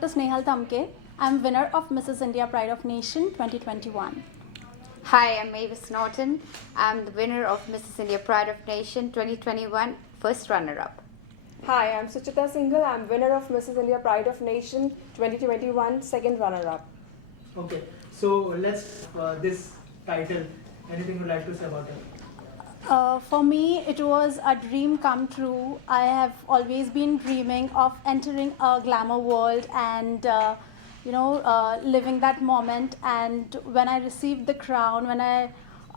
Dr. Snehal Thamke. I'm winner of Mrs. India Pride of Nation 2021. Hi, I'm Mavis Norton. I'm the winner of Mrs. India Pride of Nation 2021, first runner-up. Hi, I'm Suchita Singhal. I'm winner of Mrs. India Pride of Nation 2021, second runner-up. Okay, so let's this title. Anything you'd like to say about it? For me, it was a dream come true. I have always been dreaming of entering a glamour world and living that moment. And when I received the crown, when I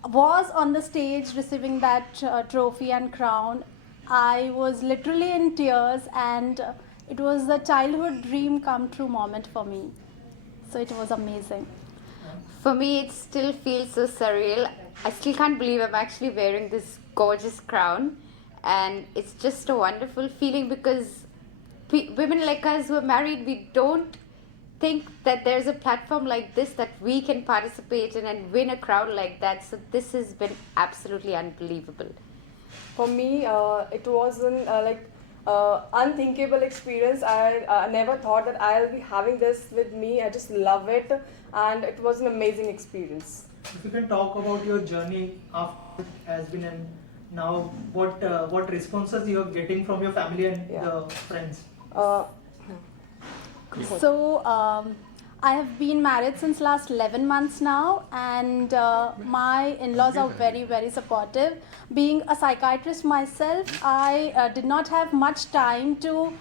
was on the stage receiving that trophy and crown, I was literally in tears, and it was a childhood dream come true moment for me. So it was amazing. For me, it still feels so surreal. I still can't believe I'm actually wearing this gorgeous crown, and it's just a wonderful feeling because women like us who are married, we don't think that there's a platform like this that we can participate in and win a crown like that. So this has been absolutely unbelievable. For me, it was an unthinkable experience. I never thought that I'll be having this with me. I just love it, and it was an amazing experience. If you can talk about your journey after it has been, and now what responses you are getting from your family and the friends. I have been married since last 11 months now, and my in-laws are very, very supportive. Being a psychiatrist myself, I did not have much time to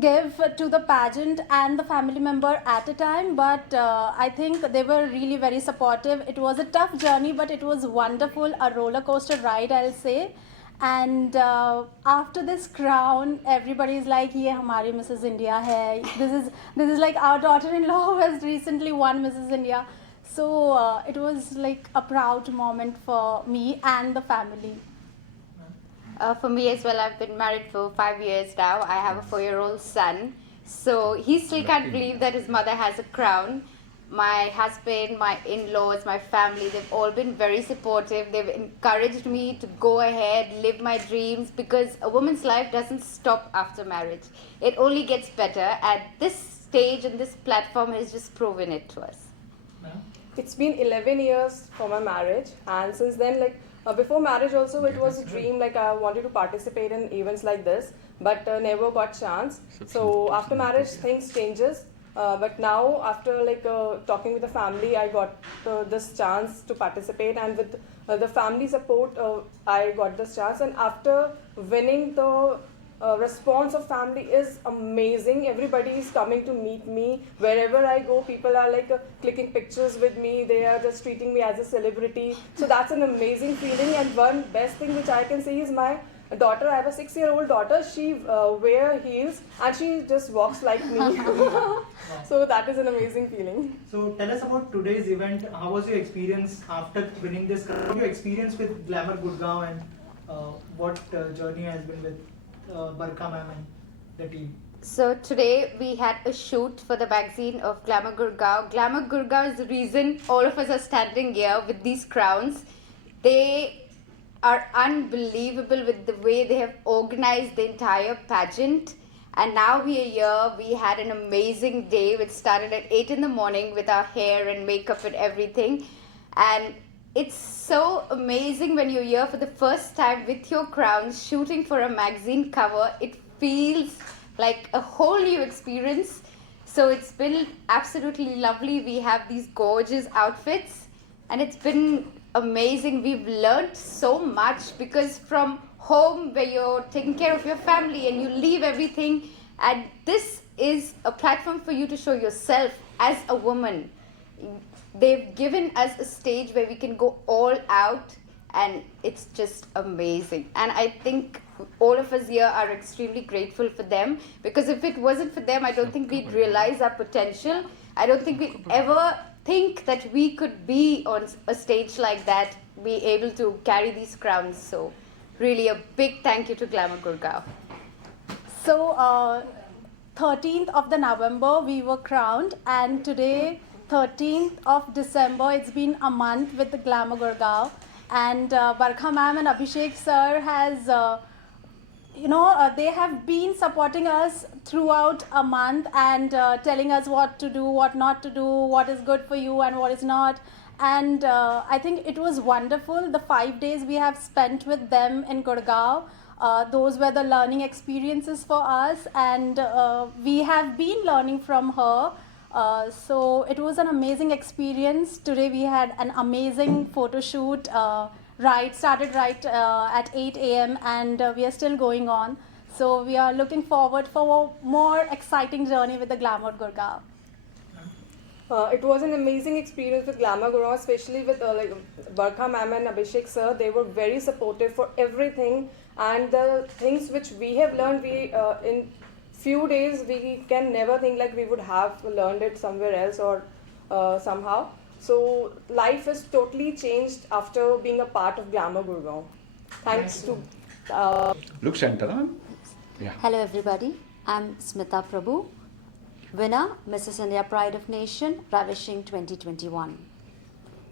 give to the pageant and the family member at a time, but I think they were really very supportive. It was a tough journey, but it was wonderful, a roller coaster ride, I'll say. And after this crown, everybody is like, "ये हमारी Mrs. India है." This is like our daughter-in-law who has recently won Mrs. India. So it was like a proud moment for me and the family. For me as well, I've been married for 5 years now. I have a 4-year-old son. So he still can't believe that his mother has a crown. My husband, my in-laws, my family, they've all been very supportive. They've encouraged me to go ahead, live my dreams, because a woman's life doesn't stop after marriage. It only gets better. At this stage and this platform has just proven it to us. It's been 11 years for my marriage, and since then, before marriage also, it was a dream. Like, I wanted to participate in events like this, but never got chance. So after marriage, things changes. But now, after talking with the family, I got this chance to participate, and with the family support, I got this chance. And after winning, the response of family is amazing. Everybody is coming to meet me. Wherever I go, people are clicking pictures with me. They are just treating me as a celebrity. So that's an amazing feeling. And one best thing which I can say is my daughter. I have a 6-year-old daughter. She wears heels and she just walks like me. So that is an amazing feeling. So tell us about today's event. How was your experience after winning this? Your experience with Glamour Gurgaon, and what journey has been with Barkha ma'am and the team? So today we had a shoot for the magazine of Glamour Gurgaon. Glamour Gurgaon is the reason all of us are standing here with these crowns. They are unbelievable with the way they have organized the entire pageant. And now we are here. We had an amazing day which started at 8 in the morning with our hair and makeup and everything. And it's so amazing when you're here for the first time with your crowns, shooting for a magazine cover. It feels like a whole new experience. So it's been absolutely lovely. We have these gorgeous outfits, and it's been amazing. We've learned so much, because from home where you're taking care of your family and you leave everything, and this is a platform for you to show yourself as a woman. They've given us a stage where we can go all out, and it's just amazing. And I think all of us here are extremely grateful for them, because if it wasn't for them, I don't think we'd realize our potential. I don't think we'd ever think that we could be on a stage like that, be able to carry these crowns. So really a big thank you to Glamour Gurgaon. So 13th of the November we were crowned, and today 13th of December, it's been a month with the Glamour Gurgaon, and Barkha ma'am and Abhishek sir has they have been supporting us throughout a month and telling us what to do, what not to do, what is good for you and what is not. And I think it was wonderful. The 5 days we have spent with them in Gurgaon, those were the learning experiences for us, and we have been learning from her. So it was an amazing experience. Today we had an amazing photo shoot. Started right at 8 a.m. and we are still going on. So we are looking forward for a more exciting journey with the Glamour Gurgaon. It was an amazing experience with Glamour Gurgaon, especially with Barkha ma'am and Abhishek sir. They were very supportive for everything, and the things which we have learned, we in few days we can never think like we would have learned it somewhere else or somehow. So life is totally changed after being a part of Glamour Gurgaon. Thanks to Look center, huh? Yeah. Hello everybody, I'm Smita Prabhu, winner Mrs. India Pride of Nation, Ravishing 2021.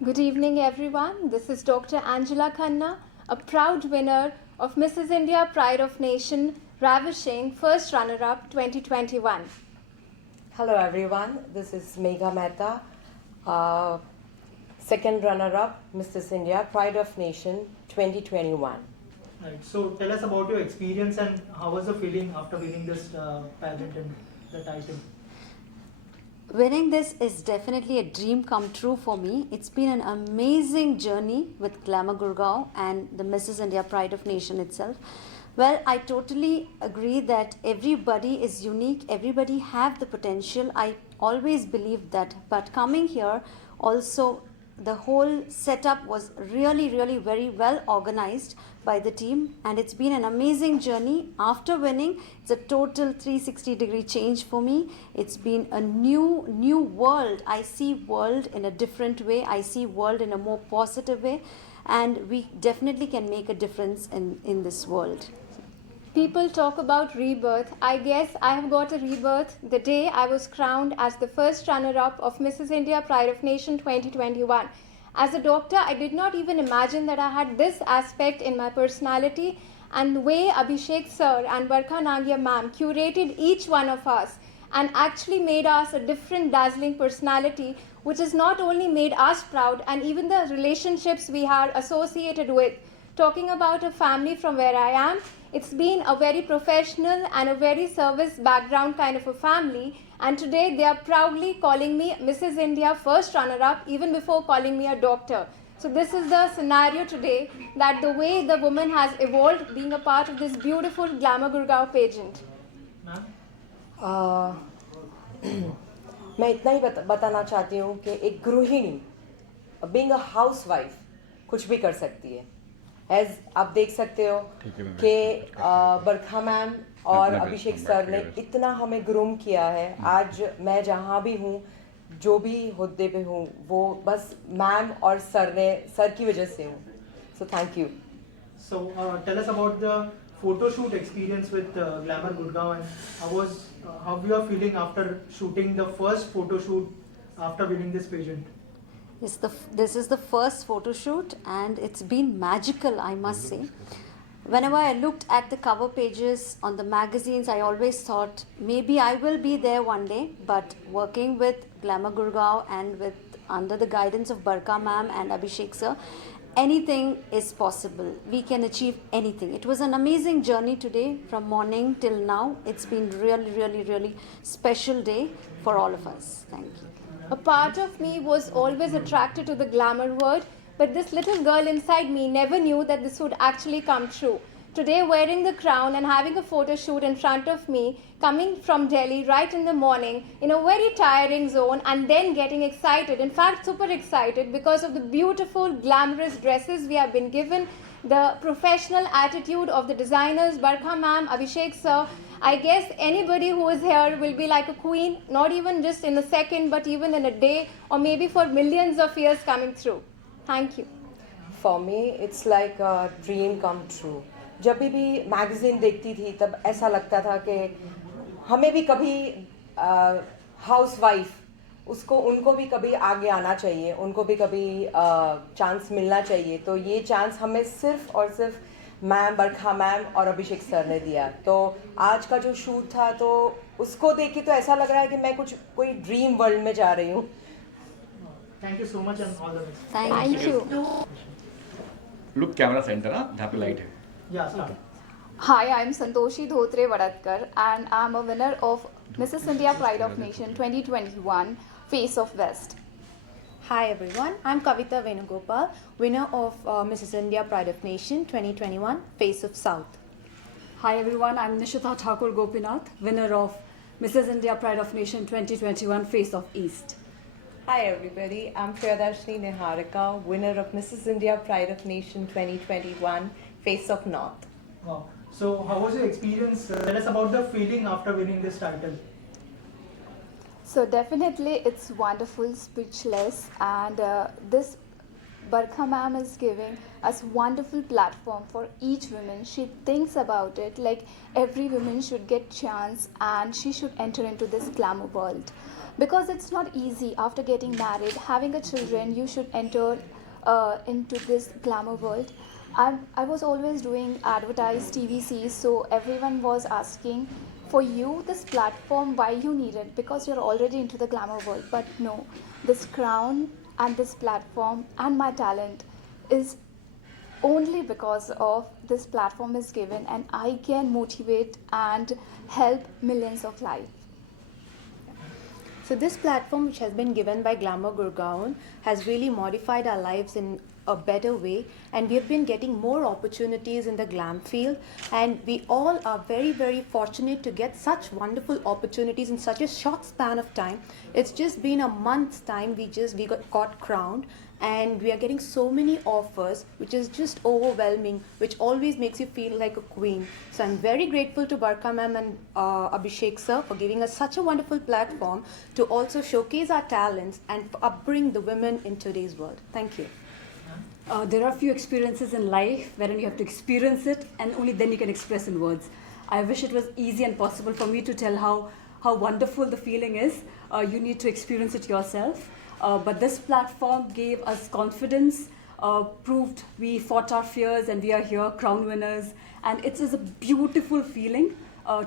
Good evening, everyone. This is Dr. Angela Khanna, a proud winner of Mrs. India Pride of Nation, Ravishing, first runner-up 2021. Hello everyone, this is Megha Mehta, second runner-up, Mrs. India, Pride of Nation 2021. Right. So tell us about your experience and how was the feeling after winning this pageant and the title? Winning this is definitely a dream come true for me. It's been an amazing journey with Glamour Gurgaon and the Mrs. India Pride of Nation itself. Well, I totally agree that everybody is unique, everybody have the potential. I always believed that, but coming here also the whole setup was really very well organized by the team, and it's been an amazing journey. After winning, it's a total 360-degree change for me. It's been a new world. I see world in a different way. I see world in a more positive way, and we definitely can make a difference in this world. People talk about rebirth. I guess I have got a rebirth the day I was crowned as the first runner-up of Mrs. India Pride of Nation 2021. As a doctor, I did not even imagine that I had this aspect in my personality, and the way Abhishek sir and Barkha Nangia ma'am curated each one of us and actually made us a different dazzling personality, which has not only made us proud and even the relationships we are associated with. Talking about a family from where I am, it's been a very professional and a very service background kind of a family, and today they are proudly calling me Mrs. India first runner-up even before calling me a doctor. So this is the scenario today, that the way the woman has evolved being a part of this beautiful Glamour Gurgaon pageant. Ma'am? मैं इतना ही बताना चाहती हूँ कि एक गृहिणी being a housewife कुछ भी कर सकती है. एज आप देख सकते हो कि बरखा मैम और अभिषेक सर ने इतना हमें ग्रूम किया है. आज मैं जहाँ भी हूँ, जो भी हुद्दे पे हूँ, वो बस मैम और सर की वजह से हूँ. So thank you. So tell us about the photo shoot experience with Glamour Gurgaon, and how you are feeling after shooting the first photo shoot after winning this pageant. This is the first photo shoot, and it's been magical, I must say. Whenever I looked at the cover pages on the magazines, I always thought maybe I will be there one day, but working with Glamour Gurgaon and under the guidance of Barkha ma'am and Abhishek sir, anything is possible. We can achieve anything. It was an amazing journey today from morning till now. It's been really special day for all of us. Thank you. A part of me was always attracted to the glamour word, but this little girl inside me never knew that this would actually come true. Today, wearing the crown and having a photo shoot in front of me, coming from Delhi right in the morning in a very tiring zone, and then getting excited, in fact super excited, because of the beautiful glamorous dresses we have been given, the professional attitude of the designers, Barkha ma'am, Abhishek sir. I guess anybody who is here will be like a queen, not even just in a second, but even in a day, or maybe for millions of years coming through. Thank you. For me, it's like a dream come true. जब भी magazine देखती थी तब ऐसा लगता था कि हमें भी कभी हाउसवाइफ उनको भी कभी आगे आना चाहिए, उनको भी कभी चांस मिलना चाहिए. तो ये चांस हमें सिर्फ और सिर्फ मैम, बरखा मैम और अभिषेक सर ने दिया। तो आज का जो शूट था तो उसको देख के तो ऐसा लग रहा है कि मैं कोई ड्रीम वर्ल्ड में जा रही हूँ। Thank you so much and all the best. Thank you. Look camera center, हाँ, जहाँ पे लाइट है। Yeah, start. Hi, I'm Santoshi Dhotre Vadatkar and I'm a winner of Mrs. India Pride of Nation 2021 Face of West. Hi everyone, I'm Kavita Venugopal, winner of Mrs. India Pride of Nation 2021 Face of South. Hi everyone, I'm Nishita Thakur Gopinath, winner of Mrs. India Pride of Nation 2021 Face of East. Hi everybody, I'm Priyadarshini Niharika, winner of Mrs. India Pride of Nation 2021 Face of North. Wow. So, how was your experience? Tell us about the feeling after winning this title. So definitely it's wonderful, speechless, and this Barkha ma'am is giving us wonderful platform for each woman. She thinks about it like every woman should get chance and she should enter into this glamour world. Because it's not easy after getting married, having a children, you should enter into this glamour world. I was always doing advertised TVCs, so everyone was asking, for you this platform, why you need it? Because you're already into the glamour world. But no, this crown and this platform and my talent is only because of this platform is given, and I can motivate and help millions of lives. So this platform which has been given by Glamour Gurgaon has really modified our lives in a better way, and we have been getting more opportunities in the glam field, and we all are very fortunate to get such wonderful opportunities in such a short span of time. It's just been a month's time we got crowned, and we are getting so many offers which is just overwhelming, which always makes you feel like a queen. So I'm very grateful to Barkha ma'am and Abhishek sir for giving us such a wonderful platform to also showcase our talents and upbring the women in today's world. Thank you. There are few experiences in life wherein you have to experience it and only then you can express in words. I wish it was easy and possible for me to tell how wonderful the feeling is. You need to experience it yourself. But this platform gave us confidence, proved we fought our fears and we are here, crown winners. And it is a beautiful feeling.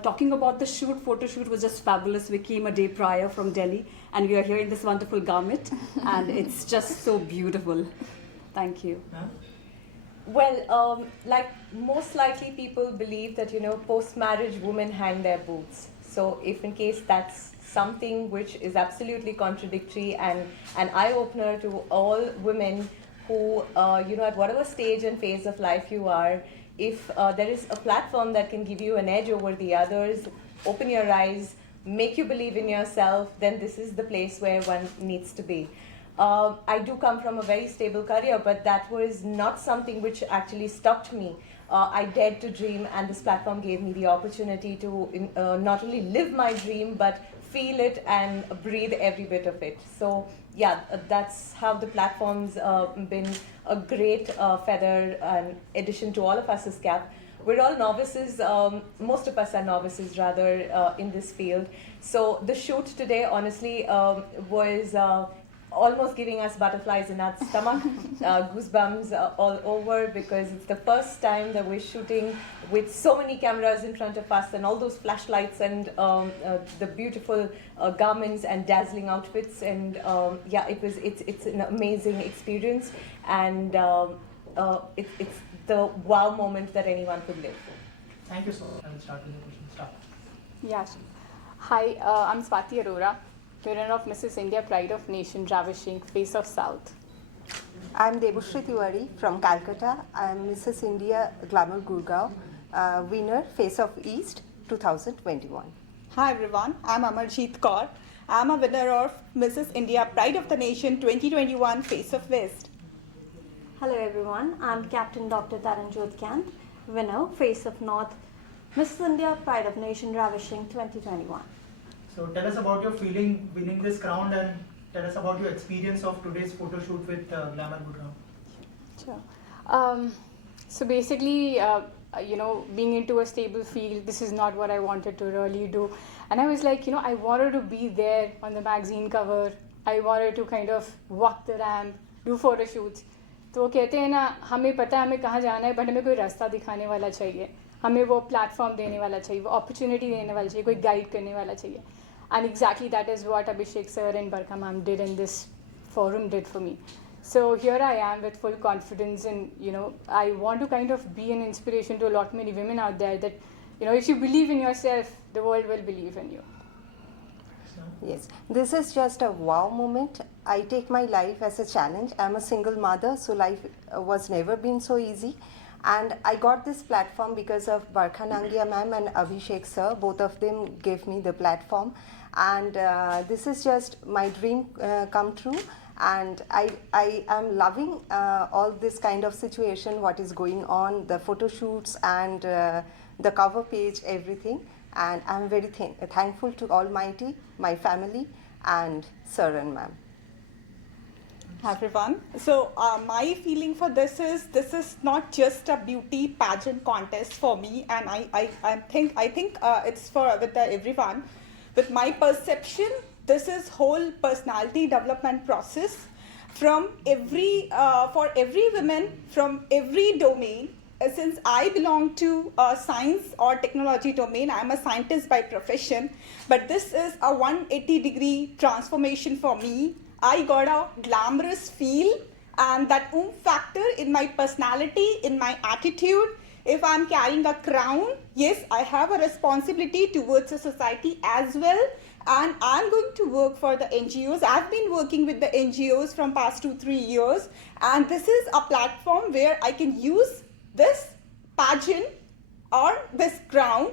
Talking about the photo shoot was just fabulous. We came a day prior from Delhi and we are here in this wonderful garment and it's just so beautiful. Thank you. Huh? Well, like most likely people believe that, post-marriage women hang their boots. So if in case that's something which is absolutely contradictory and an eye-opener to all women who, at whatever stage and phase of life you are, if there is a platform that can give you an edge over the others, open your eyes, make you believe in yourself, then this is the place where one needs to be. I do come from a very stable career, but that was not something which actually stopped me. I dared to dream, and this platform gave me the opportunity to not only live my dream, but feel it and breathe every bit of it. So yeah, that's how the platform's been a great feather and addition to all of us' cap. We're all novices, most of us are novices rather in this field. So the shoot today honestly was almost giving us butterflies in our stomach, goosebumps all over, because it's the first time that we're shooting with so many cameras in front of us and all those flashlights and the beautiful garments and dazzling outfits, and it's an amazing experience, and it's the wow moment that anyone could live. Thank you so much. I will start with the question. Start. Yeah. Hi, I'm Swati Arora, winner of Mrs. India Pride of Nation Ravishing Face of South. I'm Debashri Tiwari from Calcutta. I'm Mrs. India Glamour Gurgaon, winner Face of East 2021. Hi everyone, I'm Amarjeet Kaur. I'm a winner of Mrs. India Pride of the Nation 2021 Face of West. Hello everyone, I'm Captain Dr. Taranjot Kant, winner Face of North, Mrs. India Pride of Nation Ravishing 2021. So tell us about your feeling winning this crown, and tell us about your experience of today's photo shoot with Glamour Gurgaon. Sure. So basically, being into a stable field, this is not what I wanted to really do. And I was like, I wanted to be there on the magazine cover. I wanted to kind of walk the ramp, do photo shoots. तो वो कहते हैं ना, हमें पता है हमें कहाँ जाना है, बट हमें कोई रास्ता दिखाने वाला चाहिए, हमें वो प्लेटफॉर्म देने वाला चाहिए, वो अपॉर्चुनिटी देने वाला चाहिए, कोई गाइड करने वाला चाहिए. And exactly that is what Abhishek sir and Barkha ma'am did in this forum did for me. So here I am with full confidence, and I want to kind of be an inspiration to a lot many women out there that if you believe in yourself, the world will believe in you. Yes, this is just a wow moment. I take my life as a challenge. I'm a single mother, so life was never been so easy. And I got this platform because of Barkha Nangia ma'am and Abhishek sir. Both of them gave me the platform. And this is just my dream come true. And I am loving all this kind of situation, what is going on, the photo shoots and the cover page, everything. And I'm very thankful to Almighty, my family, and sir and ma'am. Hi everyone. So my feeling for this is not just a beauty pageant contest for me, and I think it's for everyone. With my perception, this is whole personality development process from for every woman from every domain. Since I belong to science or technology domain, I'm a scientist by profession, but this is a 180-degree transformation for me. I got a glamorous feel and that factor in my personality, in my attitude. If I'm carrying a crown, yes, I have a responsibility towards the society as well. And I'm going to work for the NGOs. I've been working with the NGOs from past 2-3 years. And this is a platform where I can use this pageant or this crown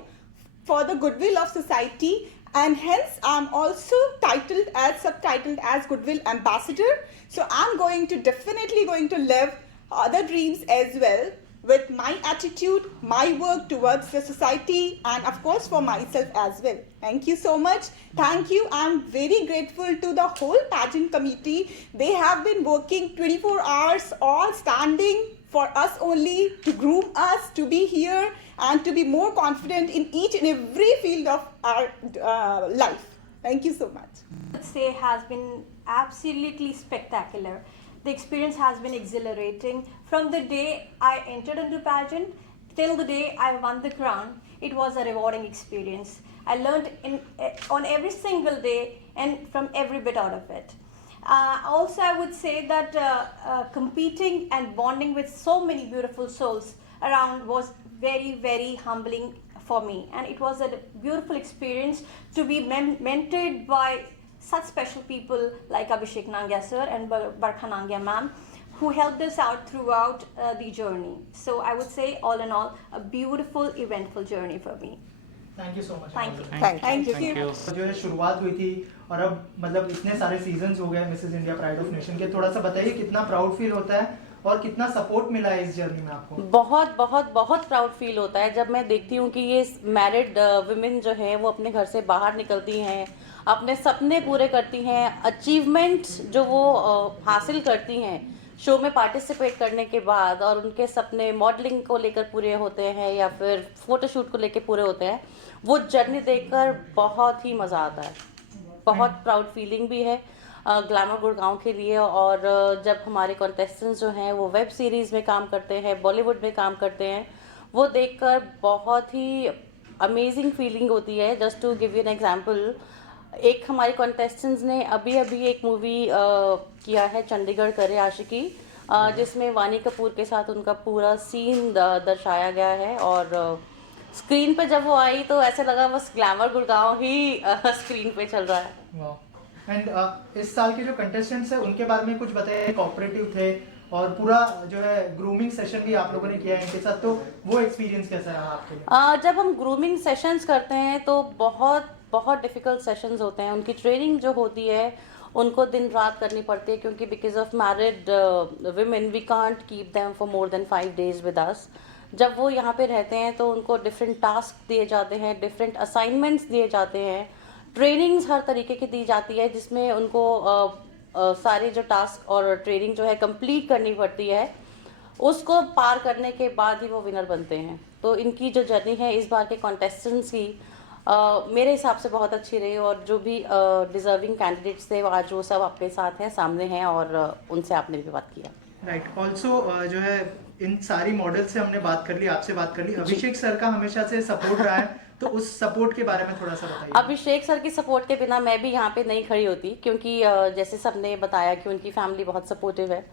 for the goodwill of society. And hence, I'm also subtitled as Goodwill Ambassador. So I'm definitely going to live other dreams as well with my attitude, my work towards the society, and of course for myself as well. Thank you so much. Thank you. I'm very grateful to the whole pageant committee. They have been working 24 hours, all standing for us only, to groom us to be here and to be more confident in each and every field of our life. Thank you so much. I would say has been absolutely spectacular. The experience has been exhilarating. From the day I entered into pageant till the day I won the crown, it was a rewarding experience. I learned on every single day and from every bit out of it. Also, I would say that competing and bonding with so many beautiful souls around was very, very humbling for me, and it was a beautiful experience to be mentored by such special people like Abhishek Nangia sir and Barkha Nangia ma'am, who helped us out throughout the journey. So I would say, all in all, a beautiful, eventful journey for me. Thank you so much. Thank you. Thank you. जो है शुरुआत हुई थी और अब मतलब इतने सारे सीजन्स हो गए Mrs India pride of nation के, थोड़ा सा बताइए कितना प्राउड फील होता है और कितना सपोर्ट मिला है इस जर्नी में आपको? बहुत बहुत बहुत प्राउड फील होता है जब मैं देखती हूँ कि ये मैरिड वुमेन जो हैं वो अपने घर से बाहर निकलती हैं, अपने सपने पूरे करती हैं, अचीवमेंट्स जो वो हासिल करती हैं शो में पार्टिसिपेट करने के बाद, और उनके सपने मॉडलिंग को लेकर पूरे होते हैं या फिर फोटोशूट को लेकर पूरे होते हैं। वो जर्नी देखकर बहुत ही मज़ा आता है, बहुत प्राउड फीलिंग भी है ग्लैमर गुड़गांव के लिए। और जब हमारे कॉन्टेस्टेंट्स जो हैं वो वेब सीरीज़ में काम करते हैं, बॉलीवुड में काम करते हैं, वो देखकर बहुत ही अमेजिंग फीलिंग होती है। Just to give you an example, एक हमारे कॉन्टेस्टेंट्स ने अभी एक मूवी किया है चंडीगढ़ करे आशिकी, जिसमें वानी कपूर के साथ उनका पूरा सीन दर्शाया गया है, और स्क्रीन पे जब वो आई तो ऐसे लगा बस ग्लैमर गुड़गांव ही स्क्रीन पे चल रहा है। एंड इस साल के जो कंटेस्टेंट्स हैं उनके बारे में कुछ बताइए। कोऑपरेटिव थे और पूरा जो है ग्रूमिंग सेशन भी आप लोगों ने किया है इनके साथ, तो वो एक्सपीरियंस कैसा रहा आपके लिए? जब हम ग्रूमिंग सेशंस करते हैं तो बहुत डिफ़िकल्ट सेशंस होते हैं। उनकी ट्रेनिंग जो होती है उनको दिन रात करनी पड़ती है, क्योंकि because of married women we can't keep them for more than 5 days with us. जब वो यहाँ पे रहते हैं तो उनको डिफरेंट टास्क दिए जाते हैं, डिफरेंट असाइनमेंट्स दिए जाते हैं, ट्रेनिंग्स हर तरीके की दी जाती है, जिसमें उनको सारे जो टास्क और ट्रेनिंग जो है कंप्लीट करनी पड़ती है। उसको पार करने के बाद ही वो विनर बनते हैं। तो इनकी जो जर्नी है इस बार के कॉन्टेस्टेंट्स की मेरे हिसाब से बहुत अच्छी रही, और जो भी डिज़र्विंग कैंडिडेट्स थे आज वो सब आपके साथ हैं, सामने हैं, और उनसे आपने भी बात किया। राइट ऑल्सो जो है इन सारी मॉडल से हमने बात कर ली, आपसे बात कर ली, अभिषेक सर का हमेशा से सपोर्ट रहा है, तो उस सपोर्ट के बारे में थोड़ा सा बताइए। अभिषेक सर की सपोर्ट के बिना मैं भी यहाँ पे नहीं खड़ी होती, क्योंकि जैसे सबने बताया कि उनकी फैमिली बहुत सपोर्टिव है।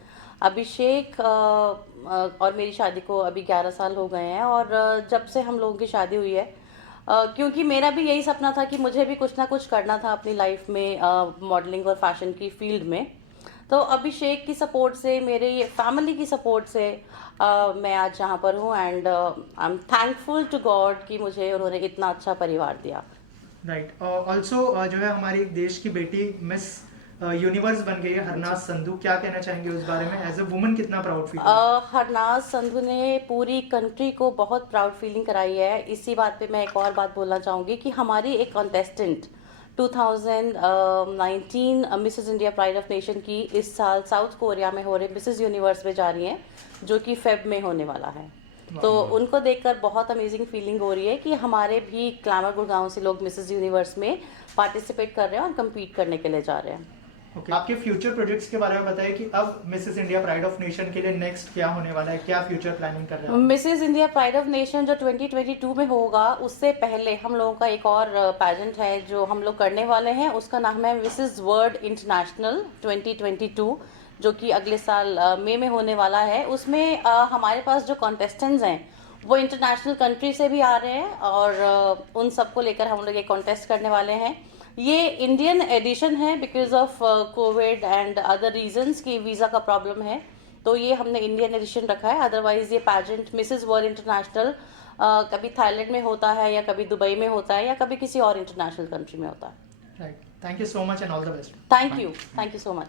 अभिषेक और मेरी शादी को अभी 11 साल हो गए हैं, और जब से हम लोगों की शादी हुई है, क्योंकि मेरा भी यही सपना था कि मुझे भी कुछ ना कुछ करना था अपनी लाइफ में मॉडलिंग और फैशन की फील्ड में। तो अभिषेक की सपोर्ट से, मेरे फैमिली की सपोर्ट से मैं आज यहाँ पर हूँ, and I am thankful to God कि मुझे उन्होंने इतना अच्छा परिवार दिया। राइट ऑल्सो जो है हमारी देश की बेटी मिस यूनिवर्स बन गई है हरनाज संधू, क्या कहना चाहेंगे उस बारे में? एज अ वुमन कितना प्राउड फील? हरनाज संधू ने पूरी कंट्री को बहुत प्राउड फीलिंग कराई है। इसी बात पे मैं एक और बात बोलना चाहूँगी कि हमारी एक contestant 2019 Mrs India pride of nation की इस साल साउथ कोरिया में हो रहे मिसेस यूनिवर्स में जा रही हैं, जो कि फेब में होने वाला है। तो उनको देखकर बहुत अमेजिंग फीलिंग हो रही है कि हमारे भी ग्लैमर गुड़गांव से लोग मिसेस यूनिवर्स में पार्टिसिपेट कर रहे हैं और कम्पीट करने के लिए जा रहे हैं। ओके, आपके फ्यूचर प्रोजेक्ट्स के बारे में बताइए कि अब Mrs India pride of nation के लिए नेक्स्ट क्या होने वाला है, क्या फ्यूचर प्लानिंग कर रहे हैं? Mrs India pride of nation जो 2022 में होगा, उससे पहले हम लोगों का एक और पैजेंट है जो हम लोग करने वाले हैं, उसका नाम है मिसेस वर्ल्ड इंटरनेशनल 2022, जो कि अगले साल मई में होने वाला है। उसमें हमारे पास जो कॉन्टेस्टेंट्स हैं वो इंटरनेशनल कंट्री से भी आ रहे हैं, और उन सबको लेकर हम लोग एक कॉन्टेस्ट करने वाले हैं। ये इंडियन एडिशन है because of Covid and other reasons की वीज़ा का प्रॉब्लम है, तो ये हमने इंडियन एडिशन रखा है। अदरवाइज ये पैजेंट मिसेस वर्ल्ड इंटरनेशनल कभी थाईलैंड में होता है, या कभी दुबई में होता है, या कभी किसी और इंटरनेशनल कंट्री में होता है। Right, thank you so much and all the best. Thank you so much.